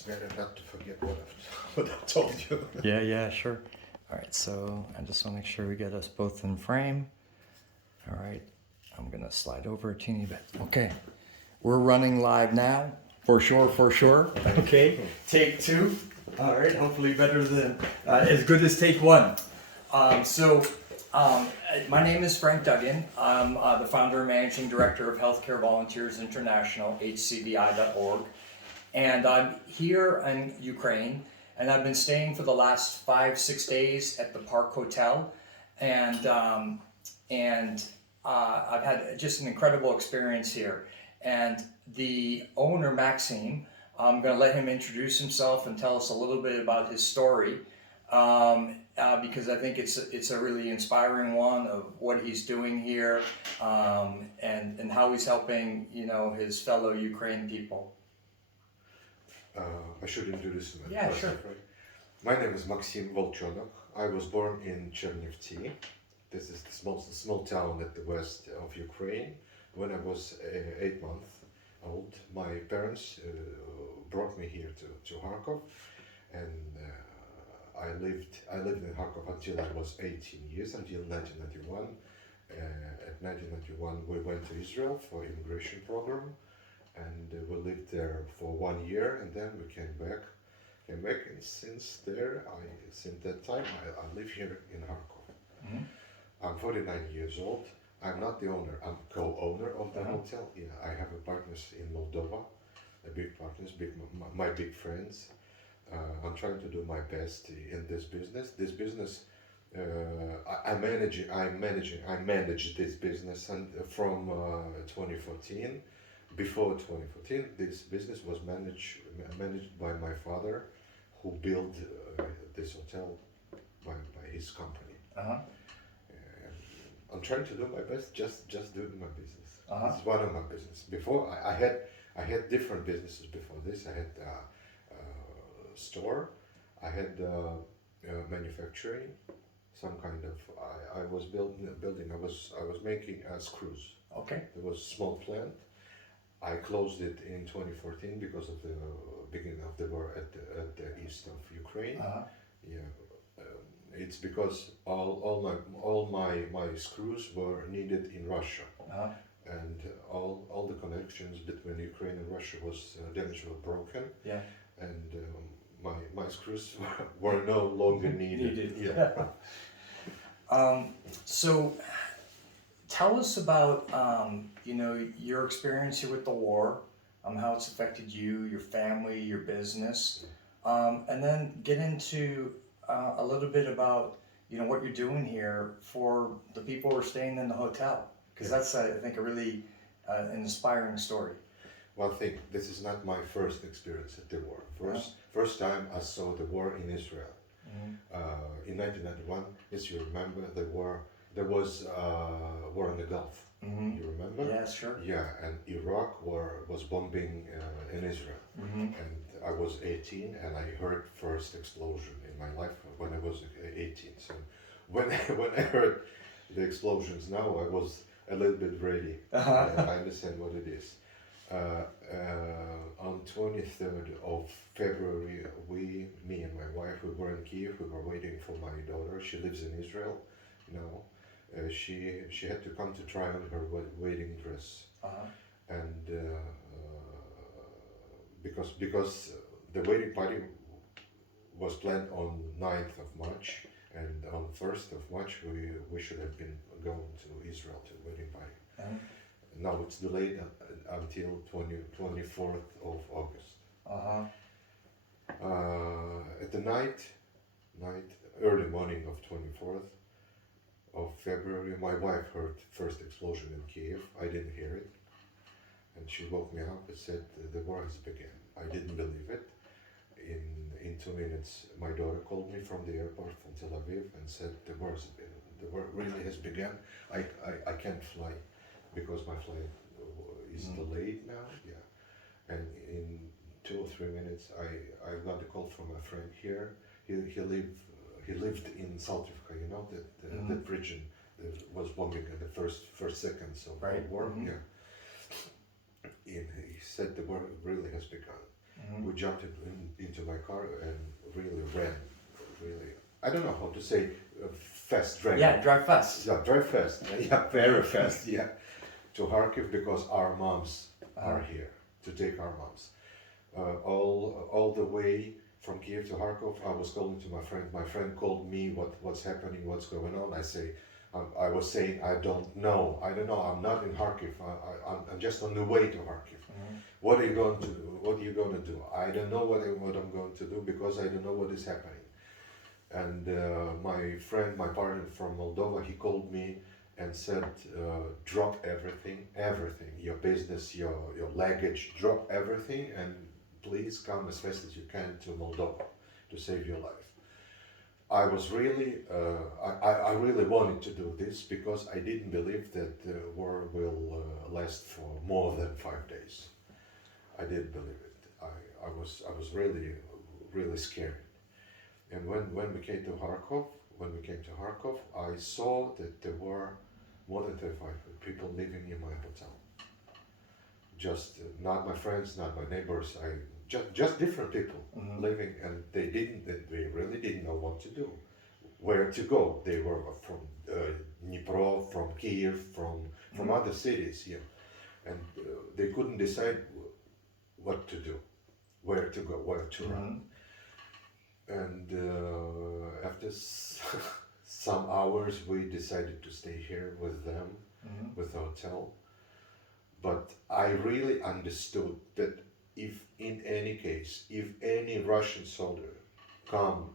It's better not to forget what I told you. Yeah, sure. All right, so I just want to make sure we get us both in frame. All right, I'm gonna slide over a teeny bit. Okay, we're running live now, for sure. Okay, take two. All right, hopefully better than, as good as take one. My name is Frank Duggan. I'm the founder and managing director of Healthcare Volunteers International, hcvi.org. And I'm here in Ukraine, and I've been staying for the last 5-6 days at the Park Hotel, and I've had just an incredible experience here. And the owner, Maxime, I'm going to let him introduce himself and tell us a little bit about his story, because I think it's a really inspiring one of what he's doing here, and how he's helping his fellow Ukraine people. I should introduce myself. Yeah, sure. Right? My name is Maxim Volchonok. I was born in Chernivtsi. This is the small town at the west of Ukraine. When I was 8 months old, my parents brought me here to Kharkov, and I lived in Kharkov until I was 18 years, until 1991. At 1991, we went to Israel for immigration program, and we lived there for 1 year, and then we came back, and since that time, I live here in Kharkov. Mhm. I'm 49 years old. I'm not the owner. I'm co-owner of the hotel. Yeah, I have a partners in Moldova, a big partners, my big friends. I'm trying to do my best in this business. This business, I manage this business, and from 2014. Before 2014, this business was managed by my father, who built this hotel by his company. Uh-huh. I'm trying to do my best, just doing my business. Uh-huh. It's one of my business. Before I had different businesses before this. I had store, I had manufacturing, some kind of. I was building. I was making screws. Okay. There was a small plant. I closed it in 2014 because of the beginning of the war at the east of Ukraine. Uh-huh. Yeah, it's because all my screws were needed in Russia, Uh-huh. and all the connections between Ukraine and Russia was damaged or broken, Yeah. and my screws were no longer needed. Yeah. So tell us about your experience here with the war, how it's affected you, your family, your business, and then get into a little bit about what you're doing here for the people who are staying in the hotel, because that's I think a really an inspiring story. Well, I think this is not my first experience at the war. First time I saw the war in Israel. In 1991, as you remember, there was war in the Gulf. Mm-hmm. You remember? Yeah, sure. Yeah, and Iraq was bombing in Israel. Mm-hmm. And I was 18, and I heard first explosion in my life when I was 18. So when I heard the explosions now, I was a little bit ready. I understand what it is. On 23rd of February, me and my wife, we were in Kiev. We were waiting for my daughter. She lives in Israel now. She had to come to try on her wedding dress, and because the wedding party was planned on 9th of March, and on 1st of March we should have been going to Israel to wedding party. Now it's delayed until 24th of August. At the early morning of 24th of February, my wife heard first explosion in Kiev. I didn't hear it, and she woke me up and said the war has begun. I didn't believe it. In 2 minutes, my daughter called me from the airport from Tel Aviv and said the war really has begun. I can't fly because my flight is delayed now. Yeah, and in 2 or 3 minutes, I got a call from a friend here. He lived in Saltivka, that region that was bombing in the first seconds of the war. Yeah, and he said the war really has begun. We jumped into my car and really ran. Really, I don't know how to say fast ran. Yeah, drive fast. Yeah, very fast. Yeah, very fast. Yeah, to Kharkiv because our moms are here to take our moms. All the way from Kiev to Kharkov, I was calling to my friend. My friend called me. What's happening? What's going on? I was saying I don't know. I don't know. I'm not in Kharkiv. I'm just on the way to Kharkiv. What are you going to do? What are you going to do? I don't know what I'm going to do because I don't know what is happening. And my friend, my partner from Moldova, he called me and said, drop everything, your business, your luggage, drop everything and please come as fast as you can to Moldova to save your life. I was really, I really wanted to do this because I didn't believe that the war will last for more than 5 days. I didn't believe it. I was really, really scared. And when we came to Kharkov, I saw that there were more than 35 people living in my hotel. Just not my friends, not my neighbors. Just different people living, and they really didn't know what to do, where to go. They were from Dnipro, from Kiev, from other cities here, and they couldn't decide what to do, where to go, where to run. And after some hours, we decided to stay here with them, with the hotel. But I really understood that if in any case, if any Russian soldier come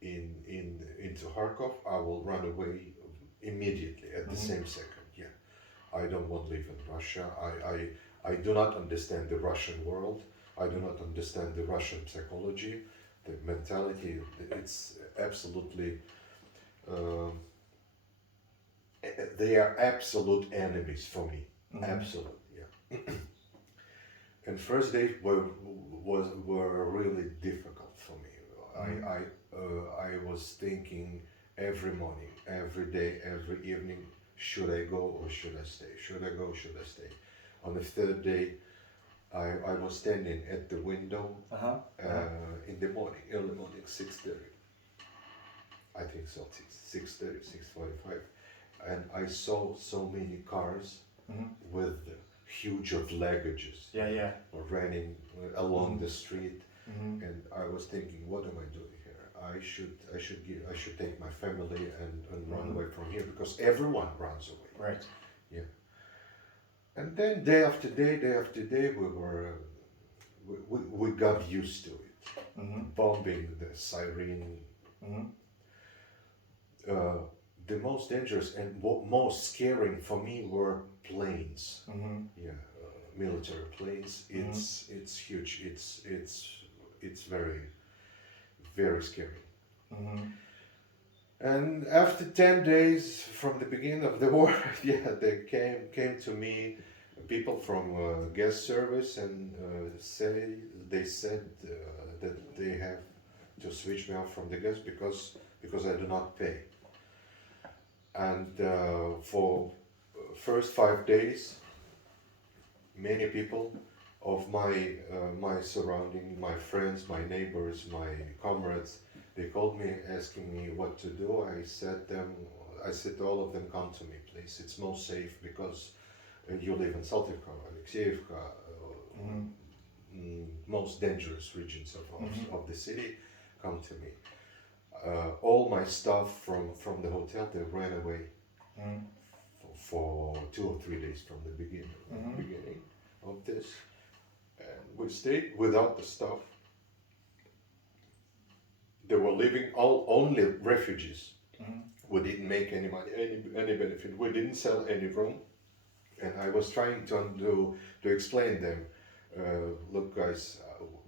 into Kharkov, I will run away immediately at the same second. Yeah, I don't want to live in Russia. I do not understand the Russian world. I do not understand the Russian psychology, the mentality. It's absolutely. They are absolute enemies for me. Absolute, yeah. And first days were really difficult for me. I was thinking every morning, every day, every evening, should I go or should I stay? Should I go? Should I stay? On the third day, I was standing at the window in the morning, early morning, 6:30. I think so, 6:30, 6:45, and I saw so many cars with huge of luggages running along the street, and I was thinking, what am I doing here? I should take my family and run away from here because everyone runs away. Right. Yeah. And then day after day, we got used to it. Bombing, the siren. The most dangerous and most scaring for me were planes. Yeah, military planes. It's huge. It's very, very scary. And after 10 days from the beginning of the war, yeah, they came to me, people from gas service, and they said that they have to switch me off from the gas because I do not pay. And for first 5 days, many people of my surrounding, my friends, my neighbors, my comrades, they called me asking me what to do. I said all of them, come to me, please. It's most safe because you live in Saltivka, Alexeyevka, most dangerous regions of the city. Come to me. All my stuff from the hotel, they ran away for 2 or 3 days from the beginning of this, and we stayed without the stuff. They were living only refugees. We didn't make any money, any benefit. We didn't sell any room, and I was trying to explain them. Look, guys,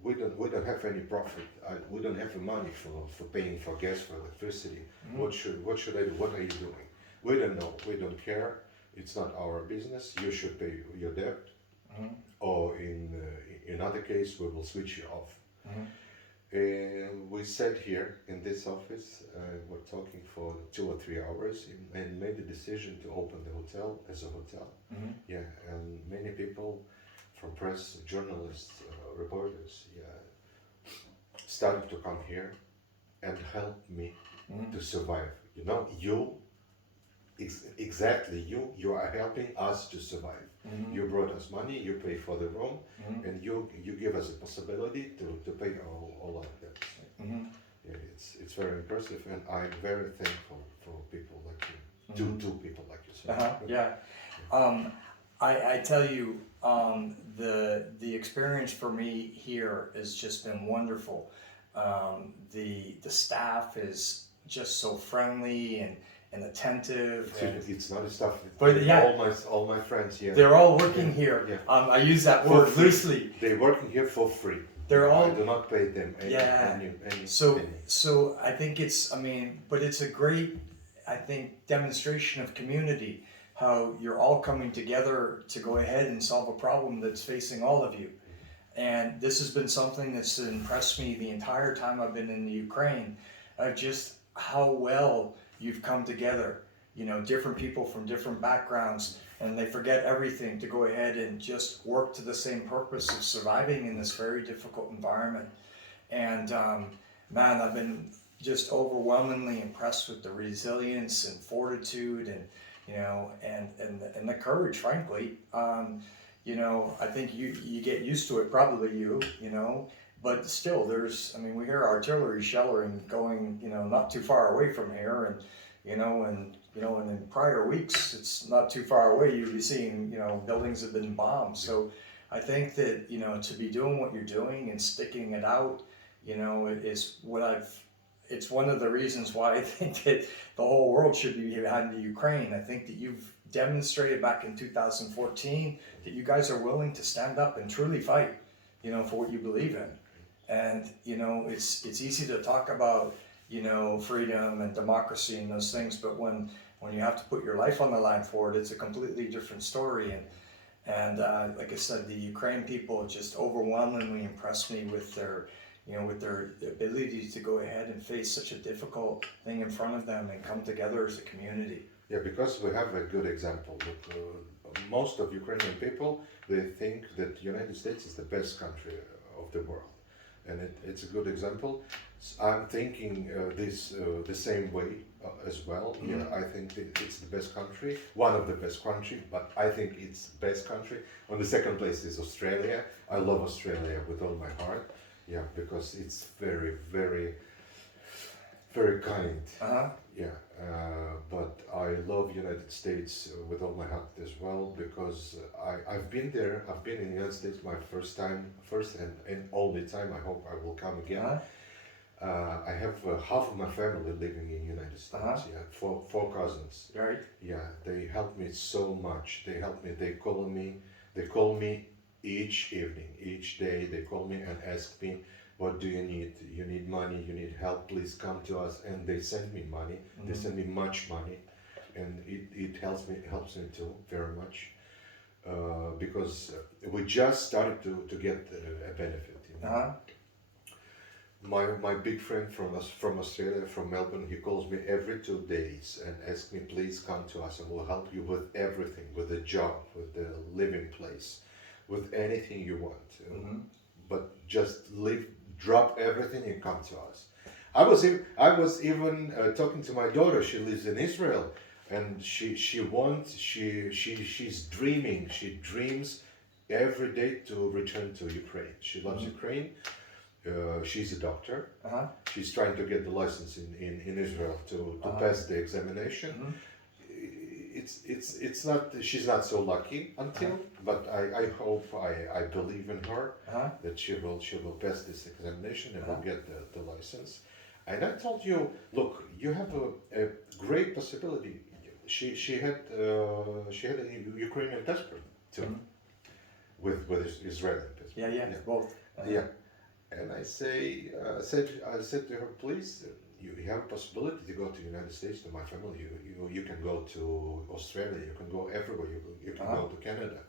we don't have any profit. We don't have the money for paying for gas, for electricity. What should I do? What are you doing? We don't know. We don't care. It's not our business. You should pay your debt, or in other case, we will switch you off. And we sat here in this office. We're talking for 2 or 3 hours, and made the decision to open the hotel as a hotel. Yeah, and many people from press, journalists, reporters, yeah, started to come here and help me Mm-hmm. to survive. You know, exactly you are helping us to survive. Mm-hmm. You brought us money, you pay for the room, Mm-hmm. and you give us a possibility to pay all our debts. Mm-hmm. Yeah, it's very impressive, and I'm very thankful for people like you. Mm-hmm. Two people like you. Uh-huh. Yeah. Um, I tell you, the experience for me here has just been wonderful. The staff is just so friendly and attentive, and It's not a stuff. but yeah, All my friends here. they're all working here. Yeah. I use that For word free. loosely. They're working here for free. They're all I do not pay them yeah. any So penny. so I think it's but it's a great demonstration of community. How you're all coming together to go ahead and solve a problem that's facing all of you. And this has been something that's impressed me the entire time I've been in the Ukraine, just how well you've come together. You know, different people from different backgrounds, and they forget everything to go ahead and just work to the same purpose of surviving in this very difficult environment. And man, I've been just overwhelmingly impressed with the resilience and fortitude and and the courage, frankly. I think you get used to it, probably but still we hear artillery shelling going, not too far away from here, and and in prior weeks, it's not too far away, you'll be seeing, buildings have been bombed. So I think that, to be doing what you're doing and sticking it out, it's one of the reasons why I think that the whole world should be behind the Ukraine. I think that you've demonstrated back in 2014 that you guys are willing to stand up and truly fight, for what you believe in. And, it's easy to talk about, freedom and democracy and those things, but when you have to put your life on the line for it, it's a completely different story. And like I said, the Ukraine people just overwhelmingly impressed me with their ability to go ahead and face such a difficult thing in front of them and come together as a community. Yeah, because we have a good example. Look, most of Ukrainian people, they think that United States is the best country of the world, and it's a good example. I'm thinking the same way as well. Mm-hmm. Yeah, I think it's the best country, one of the best country, but I think it's best country. On the second place is Australia. I love Australia with all my heart. Yeah, because it's very, very, very kind. Uh-huh. Yeah, but I love United States with all my heart as well, because I've been there. I've been in the United States my first and only time. I hope I will come again. Uh-huh. I have half of my family living in the United States. Uh-huh. Yeah, four cousins. Right. Yeah, they help me so much. They help me. They call me. They call me each evening, each day. They call me and ask me, what do you need? You need money, you need help, please come to us. And they send me money. Mm-hmm. They send me much money, and it helps me too very much, because we just started to get a benefit. Uh-huh. My big friend from Australia, from Melbourne, he calls me every 2 days and asks me, please come to us and we'll help you with everything, with the job, with the living place, with anything you want. Mm-hmm. But just drop everything and come to us. I was even talking to my daughter. She lives in Israel, and she's dreaming. She dreams every day to return to Ukraine. She loves Mm-hmm. Ukraine. She's a doctor. Uh-huh. She's trying to get the license in Israel to Uh-huh. pass the examination. Mm-hmm. It's not, she's not so lucky until, but I hope, I believe in her, Uh-huh. that she will pass this examination and will Uh-huh. get the license. And I told you, look, you have a great possibility. She had a Ukrainian passport too, Mhm. with Israeli passport. Yeah, both. Yeah. And I said to her, please, you have a possibility to go to the United States, to my family. You can go to Australia. You can go everywhere. You can Uh-huh. go to Canada.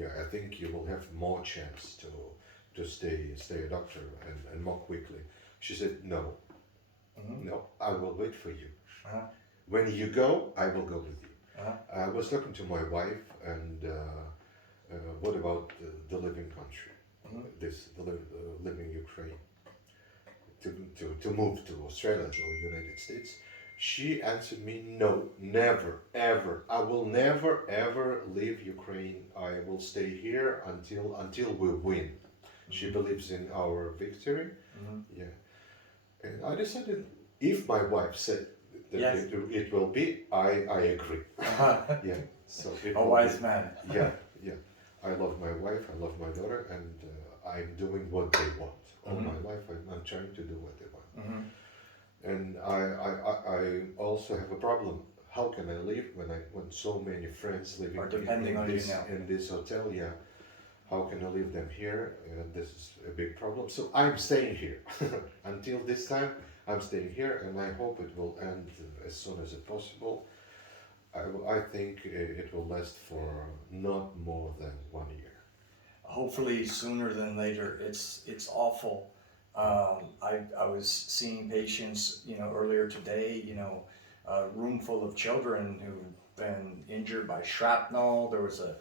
Yeah, I think you will have more chance to stay a doctor and more quickly. She said, no, Mm-hmm. no, I will wait for you. Uh-huh. When you go, I will go with you. Uh-huh. I was talking to my wife, and What about the living country? Mhm. Living Ukraine, to move to Australia or United States? She answered me, no, never, ever. I will never, ever leave Ukraine. I will stay here until we win. She believes in our victory. Mhm. Yeah. And I decided, if my wife said that Yes. it will be, I agree. Yeah. So it A will wise be. man. Yeah, yeah. I love my wife, I love my daughter, and I'm doing what they want. All my life, I'm trying to do what they want. Mhm. And I also have a problem. How can I live when so many friends living Are depending in on you this now. hotel? Yeah. How can I leave them here? This is a big problem. So I'm staying here until this time. I'm staying here, and I hope it will end as soon as it possible. I think it will last for not more than 1 year. Hopefully sooner than later. It's awful. I was seeing patients, earlier today, a room full of children who've been injured by shrapnel. There was a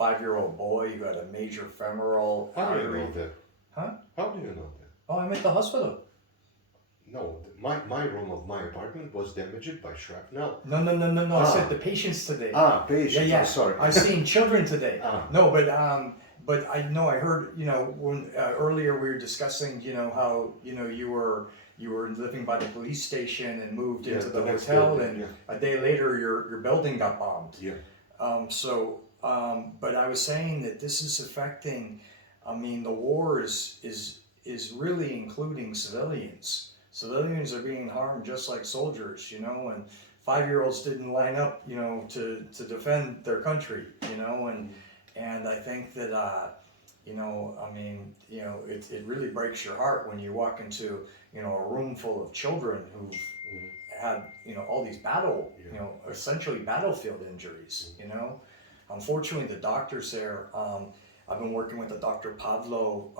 5-year-old boy who had a major femoral How do you artery. know that? Huh? How do you know that? Oh, I'm at the hospital. No, my room of my apartment was damaged by shrapnel. No. I said Ah. the patients today. Patients. Yeah. I'm sorry. I've seen children today. Ah. No, but I know I heard, when earlier we were discussing, how, you were living by the police station and moved Yeah, into the the next hotel, building, and yeah. a day later your building got bombed. Yeah. But I was saying that this is affecting. I mean, the war is really including civilians. Civilians are being harmed just like soldiers, and 5-year-olds didn't line up, to defend their country, and I think that, I mean, it really breaks your heart when you walk into, a room full of children who've had, all these essentially battlefield injuries, Unfortunately, the doctors there, I've been working with a Dr. Pavlo,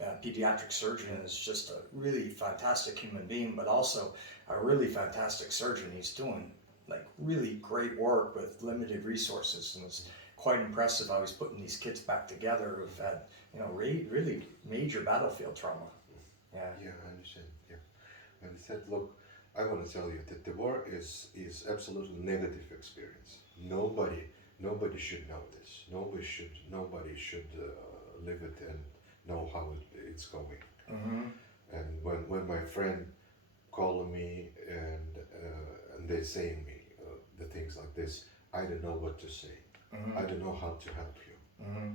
a pediatric surgeon, is just a really fantastic human being, but also a really fantastic surgeon. He's doing like really great work with limited resources, and it's quite impressive how he's putting these kids back together who've had, really major battlefield trauma. Yeah. Yeah, I understand. Yeah. And he said, look, I want to tell you that the war is absolutely negative experience. Nobody should know this. Nobody should live it and know how it's going. Mm-hmm. And when my friend called me and they saying me the things like this, I don't know what to say. Mm-hmm. I don't know how to help you. Mm-hmm.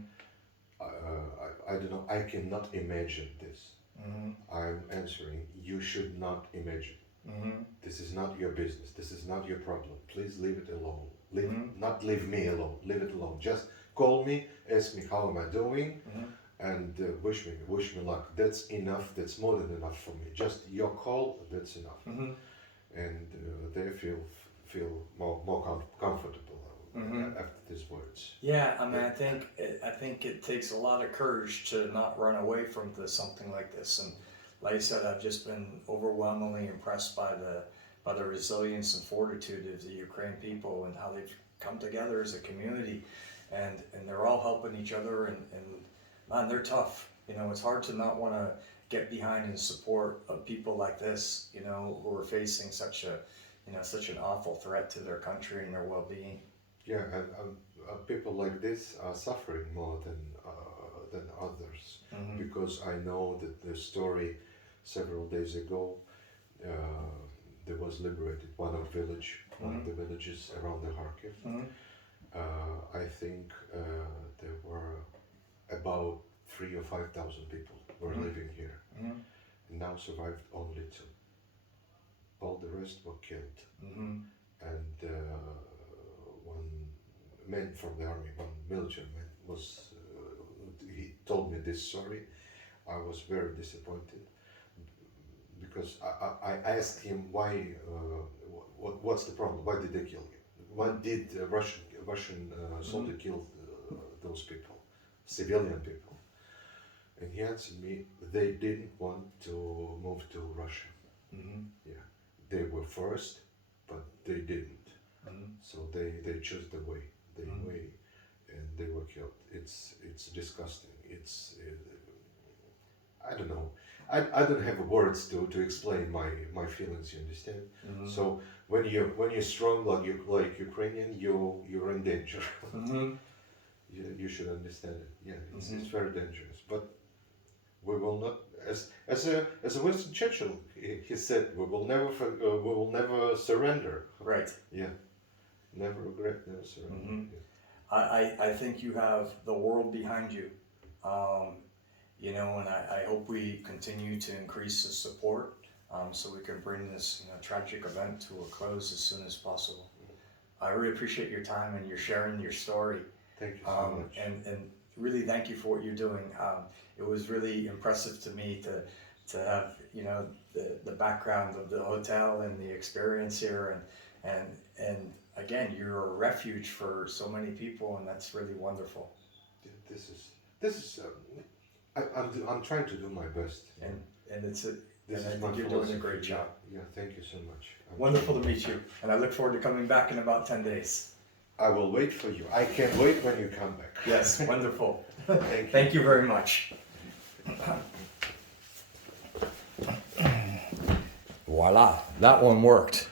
I don't know. I cannot imagine this. Mm-hmm. I'm answering. You should not imagine. Mm-hmm. This is not your business. This is not your problem. Please leave it alone. Mm-hmm. Not leave me alone. Leave it alone. Just call me, ask me how am I doing, Mm-hmm. and wish me luck. That's enough. That's more than enough for me. Just your call. That's enough. Mm-hmm. And they feel more comfortable Mm-hmm. after these words. Yeah, I mean, I think it takes a lot of courage to not run away from something like this. And like I said, I've just been overwhelmingly impressed by the resilience and fortitude of the Ukraine people and how they've come together as a community, and they're all helping each other. And man, they're tough. It's hard to not want to get behind and support of people like this. Who are facing such an awful threat to their country and their well-being. Yeah, and people like this are suffering more than others, Mm-hmm. because I know that the story several days ago, there was liberated one of the villages around the Kharkiv. Mm-hmm. I think there were about 3 or 5 thousand people were living here, Mm-hmm. and now survived only two. All the rest were killed, Mm-hmm. and one man from the army, one military man, he told me this story. I was very disappointed because I asked him why, what's the problem? Why did they kill you? Why did Russian soldier kill those people, civilian people? And he answered me, they didn't want to move to Russia. Mm-hmm. Yeah, they were forced, but they didn't. Mm-hmm. So they chose the way. They way and they were killed. It's disgusting. I don't know. I don't have words to explain my feelings. You understand? Mm-hmm. So when you're strong like Ukrainian, you're in danger. Mm-hmm. You should understand it. Yeah, it's Mm-hmm. very dangerous. But we will not, as a Winston Churchill, he said, we will never surrender. Right. Yeah, never regret, never surrender. Mm-hmm. Yeah. I think you have the world behind you. And I hope we continue to increase the support so we can bring this tragic event to a close as soon as possible. I really appreciate your time and your sharing your story. Thank you so much. And really thank you for what you're doing. It was really impressive to me to have the background of the hotel and the experience here and again, you're a refuge for so many people, and that's really wonderful. This is I'm trying to do my best. And and it's This and I is my think you're doing a philosophy. great job. Yeah, thank you so much. Wonderful to meet you, and I look forward to coming back in about 10 days. I will wait for you. I can't wait when you come back. Yes, wonderful. Thank you. Thank you very much. Voila, that one worked.